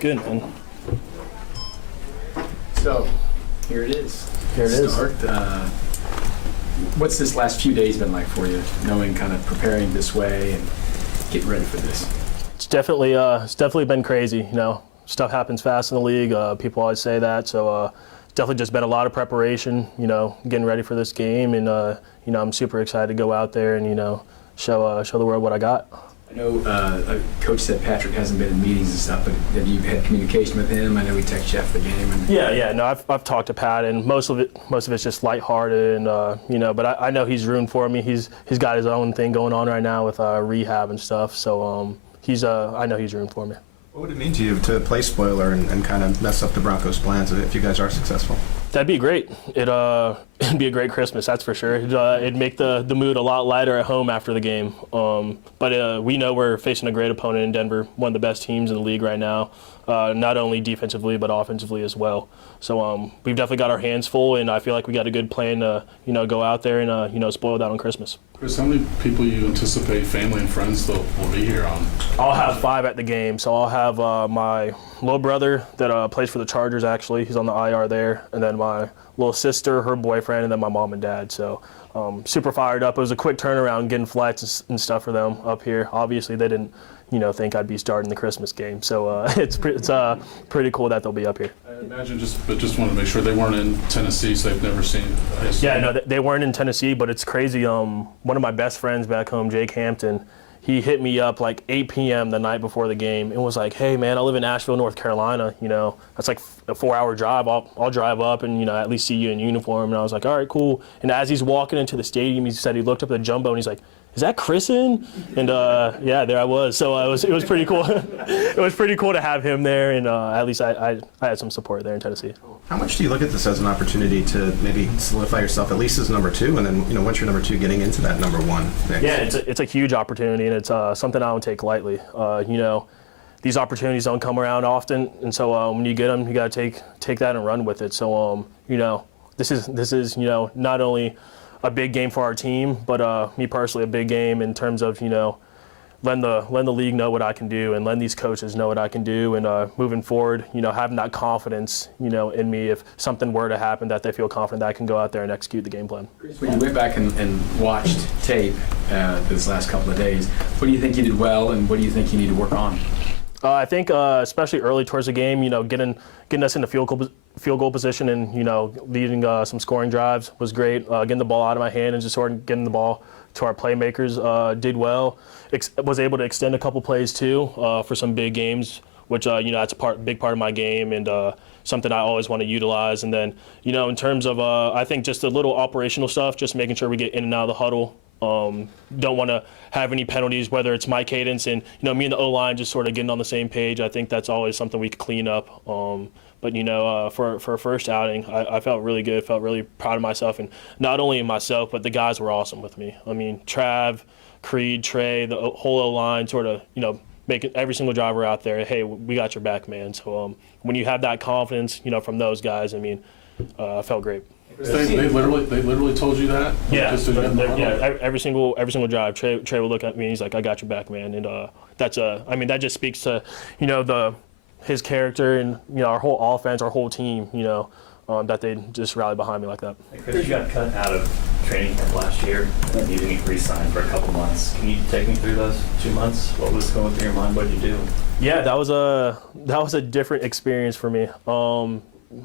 Good, man. So, here it is. Here it is. What's this last few days been like for you, knowing kind of preparing this way and getting ready for this? It's definitely been crazy. You know, stuff happens fast in the league. People always say that. So it's definitely just been a lot of preparation. You know, getting ready for this game, and you know, I'm super excited to go out there and show the world what I got. I know Coach said Patrick hasn't been in meetings and stuff, but have you had communication with him? I know he texted you after the game. And Yeah. No, I've talked to Pat, and most of it's just lighthearted, and but I know he's rooting for me. He's got his own thing going on right now with rehab and stuff. So I know he's rooting for me. What would it mean to you to play spoiler and kind of mess up the Broncos' plans if you guys are successful? That'd be great. It'd be a great Christmas, that's for sure. It'd make the mood a lot lighter at home after the game. But we know we're facing a great opponent in Denver, one of the best teams in the league right now, not only defensively but offensively as well. So we've definitely got our hands full, and I feel like we got a good plan to go out there and spoil that on Christmas. Chris, how many people you anticipate, family and friends, will be here on? I'll have 5 at the game. So I'll have my little brother that plays for the Chargers, actually. He's on the IR there. And then my little sister, her boyfriend, and then my mom and dad. So super fired up. It was a quick turnaround getting flights and stuff for them up here. Obviously, they didn't think I'd be starting the Christmas game. So it's pretty cool that they'll be up here. I imagine but just wanted to make sure they weren't in Tennessee, so they've never seen it. Yeah, no, they weren't in Tennessee, but it's crazy. One of my best friends back home, Jake Hampton, he hit me up like 8 p.m. the night before the game and was like, "Hey, man, I live in Asheville, North Carolina. That's like a 4-hour drive. I'll drive up and at least see you in uniform." And I was like, "All right, cool." And as he's walking into the stadium, he said he looked up at the jumbo and he's like, "Is that Chris in?" And yeah, there I was. So it was pretty cool. It was pretty cool to have him there, and at least I had some support there in Tennessee. How much do you look at this as an opportunity to maybe solidify yourself at least as number 2, and then once you're number 2, getting into that number 1 mix? Yeah, it's a huge opportunity, and it's something I don't take lightly. These opportunities don't come around often, and so when you get them, you got to take that and run with it. So this is not only a big game for our team, but me personally, a big game in terms of letting the league know what I can do and letting these coaches know what I can do, and moving forward, having that confidence, in me if something were to happen, that they feel confident that I can go out there and execute the game plan. When you went back and watched tape this last couple of days, what do you think you did well, and what do you think you need to work on? I think especially early towards the game, getting us into field goal position and leading some scoring drives was great. Getting the ball out of my hand and just sort of getting the ball to our playmakers did well. Was able to extend a couple plays too for some big games, which that's big part of my game, and something I always want to utilize. And then in terms of I think just the little operational stuff, just making sure we get in and out of the huddle. Don't want to have any penalties, whether it's my cadence and me and the O-line just sort of getting on the same page. I think that's always something we could clean up. But for a first outing, I felt really good, felt really proud of myself, and not only myself, but the guys were awesome with me. I mean, Trav, Creed, Trey, the whole O-line sort of making every single driver out there, "Hey, we got your back, man." So when you have that confidence, from those guys, I felt great. They literally told you that? Yeah, every single drive, Trey would look at me and he's like, "I got your back, man." And that just speaks to his character and our whole offense, our whole team, that they just rally behind me like that. Hey Chris, you got cut out of training camp last year and you didn't re-sign for a couple months. Can you take me through those 2 months? What was going through your mind? What did you do? Yeah, that was a different experience for me.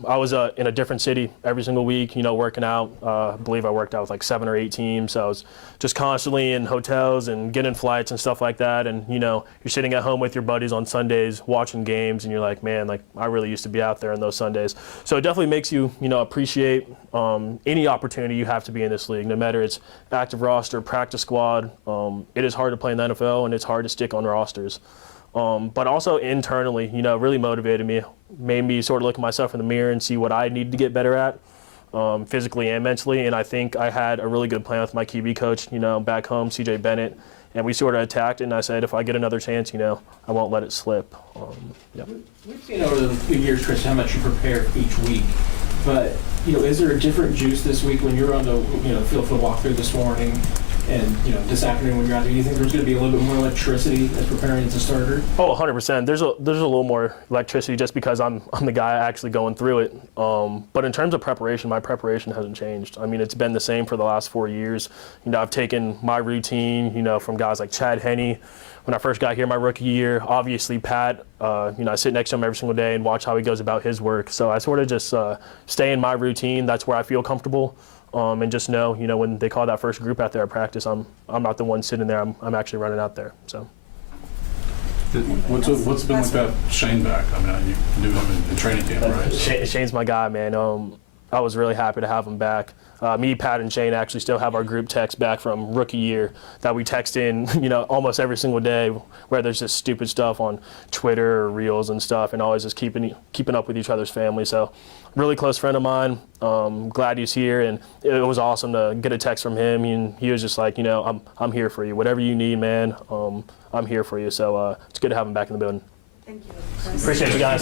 I was in a different city every single week, working out. I believe I worked out with like 7 or 8 teams. So I was just constantly in hotels and getting flights and stuff like that. And, you're sitting at home with your buddies on Sundays watching games, and you're like, man, like I really used to be out there on those Sundays. So it definitely makes you, appreciate any opportunity you have to be in this league, no matter it's active roster, practice squad. It is hard to play in the NFL, and it's hard to stick on rosters. But also internally, really motivated me, made me sort of look at myself in the mirror and see what I needed to get better at, physically and mentally. And I think I had a really good plan with my QB coach, back home, CJ Bennett, and we sort of attacked. And I said, if I get another chance, I won't let it slip. Yeah. We've seen over the years, Chris, how much you prepare each week. But is there a different juice this week when you're on the field for the walkthrough this morning? And, this afternoon when you're out there, do you think there's going to be a little bit more electricity as preparing as a starter? Oh, 100%. There's a little more electricity just because I'm the guy actually going through it. But in terms of preparation, my preparation hasn't changed. I mean, it's been the same for the last 4 years. I've taken my routine, from guys like Chad Henne. When I first got here my rookie year, obviously Pat, I sit next to him every single day and watch how he goes about his work. So I sort of just stay in my routine. That's where I feel comfortable. And just know, when they call that first group out there at practice, I'm not the one sitting there. I'm actually running out there. So. What's it been like to have Shane back? I mean, you knew him in training camp, right? Shane's my guy, man. I was really happy to have him back. Me, Pat, and Shane actually still have our group text back from rookie year that we text in, almost every single day, where there's just stupid stuff on Twitter or Reels and stuff, and always just keeping up with each other's family. So, really close friend of mine. Glad he's here, and it was awesome to get a text from him. And he was just like, I'm here for you. Whatever you need, man, I'm here for you. So it's good to have him back in the building. Thank you. Appreciate you guys.